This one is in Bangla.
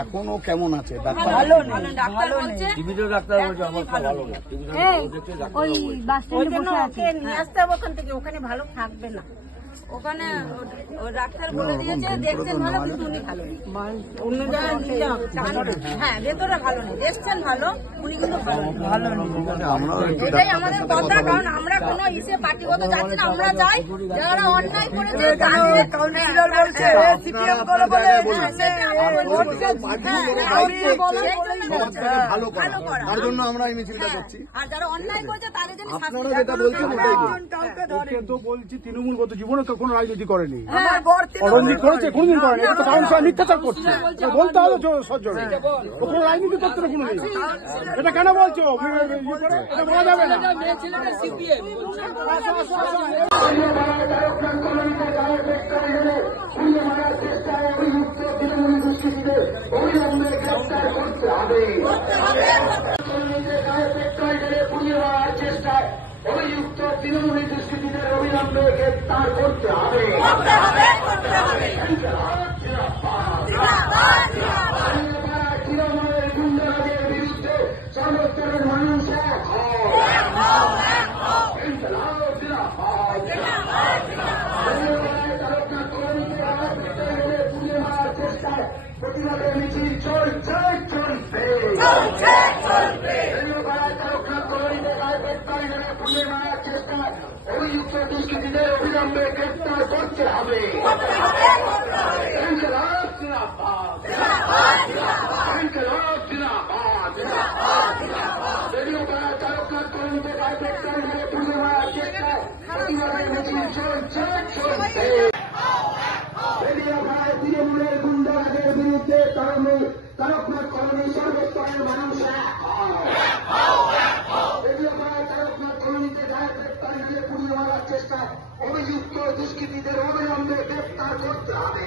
এখনো কেমন আছে? ডাক্তার ওই বাস স্ট্যান্ডে বসে আছে, নিয়ে আসতে হবে ওখান থেকে, ওখানে ভালো থাকবে না। ওখানে ডাক্তার বলে দিয়েছে দেখছেন ভালো, কিন্তু উনি ভালো নেই, অন্য জায়গায় নিতে হবে। হ্যাঁ, ভেতরে ভালো নেই, দেখছেন ভালো, উনি কিন্তু ভালো নেই। এটাই আমাদের কথা, কারণ আমরা কোনো ইসে পার্টিগত যাচ্ছি না, আমরা যাই যারা অন্যায় করেছে কাউন্সিলর বলছে সিপিএম করে বলে ভালো করা, তার জন্য আমরা এই মিছিলটা করছি। আর যারা অন্যায় করেছে তাদের জন্য আপনারা যেটা বলছেন ওটাই তো বলছি তৃণমূলগত জীবনে তো কোনো রাজনীতি করেনি, অরঞ্জিত করেছে, কোনদিন করেনি, এটা তো কাউন্সিলর মিথ্যাচার করছে, বলতে হবে সজ্জন, ও কোনো রাজনীতি করতে না কোনো নেই। এটা কেন বলছো? এটা বলা যাবে না। অভিযুক্ত তৃণমূলী দুষ্কৃতীদের অবিলম্বে গ্রেপ্তার করতে হবে। তৃণমূলের গুন্ডাদের বিরুদ্ধে সর্বস্তরের মানুষ প্রতিবাদের মিছিল চলছে, চলবে। অভিযুক্ত দুষ্কৃতীদের অবিলম্বে গ্রেপ্তার করতে হবে। রেডিও পাড়ায় তারকনাথ কলোনিতে গ্রেপ্তার হয়ে পুড়িয়ে মারার চেষ্টায় প্রতিবাদের মিছিল চলছে, চলবে। রেডিও পাড়ায় তৃণমূলের গুন্ডাদের বিরুদ্ধে তারকনাথ কলোনির সর্বস্তরের মানুষ অভিযুক্ত দুষ্কৃতীদের অবিলম্বে গ্রেপ্তার করতে হবে।